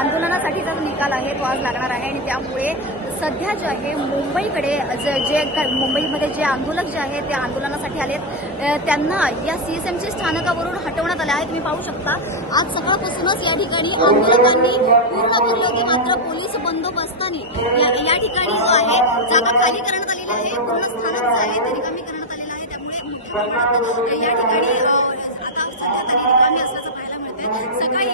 आंदोलनासाठीचा जो निकाल आहे तो आज लागणार आहे आणि त्यामुळे सध्या जे आहे मुंबईकडे जे जे मुंबईमध्ये जे आंदोलक जे आहेत ते आंदोलनासाठी आलेत. त्यांना या सीएसएमसी स्थानकावरून हटवण्यात आले आहे. तुम्ही पाहू शकता आज सकाळपासूनच या ठिकाणी आंदोलकांनी पूर्ण भरले होती मात्र पोलीस बंदोबस्ताने या या ठिकाणी जो आहे जागा खाली करण्यात आलेली आहे. पूर्ण स्थानक जे आहे ते रिकामी करण्यात आलेलं आहे. त्यामुळे या ठिकाणी आता सध्या तरी रिकामी असल्याचं पाहायला मिळते सकाळी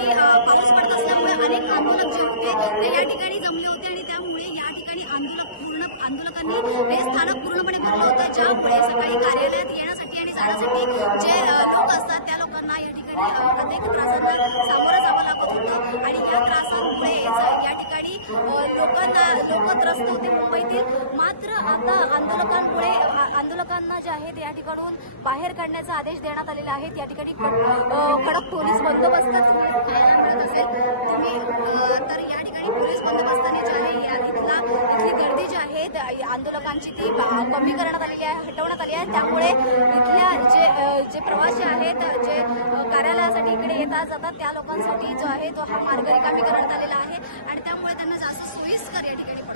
पाऊस पडत असल्यामुळे अनेक आंदोलक जे होते ते या ठिकाणी जमले होते आणि त्यामुळे या ठिकाणी आंदोलक पूर्ण आंदोलकांनी हे स्थानक पूर्णपणे भरलं होतं ज्यामुळे सकाळी कार्यालयात येण्यासाठी आणि जाण्यासाठी जे लोक असतात त्या लोकांना या ठिकाणी अ, अनेक त्रासांना सामोरं जावं लागत होतं. आणि या त्रासामुळे या ठिकाणी लोक लोक त्रस्त होते मुंबईतील मात्र आता आंदोलकांमुळे आंदोलकांना जे आहे ते या ठिकाणून बाहेर काढण्याचा आदेश देण्यात आलेला आहे. या ठिकाणी कडक पोलीस बंदोबस्त मिळत असेल. तुम्ही तर या ठिकाणी पोलीस बंदोबस्ताने जे आहे या इथली गर्दी जी आहे आंदोलकांची ती कमी करण्यात आलेली आहे हटवण्यात आली आहे. त्यामुळे इथल्या जे जे प्रवासी आहेत जे कार्यालयासाठी इकडे येतात जातात त्या लोकांसाठी जो आहे तो हा मार्ग रिकामी करण्यात आलेला आहे. आणि त्या त्यांना जास्त सोयीस्कर या ठिकाणी पडतो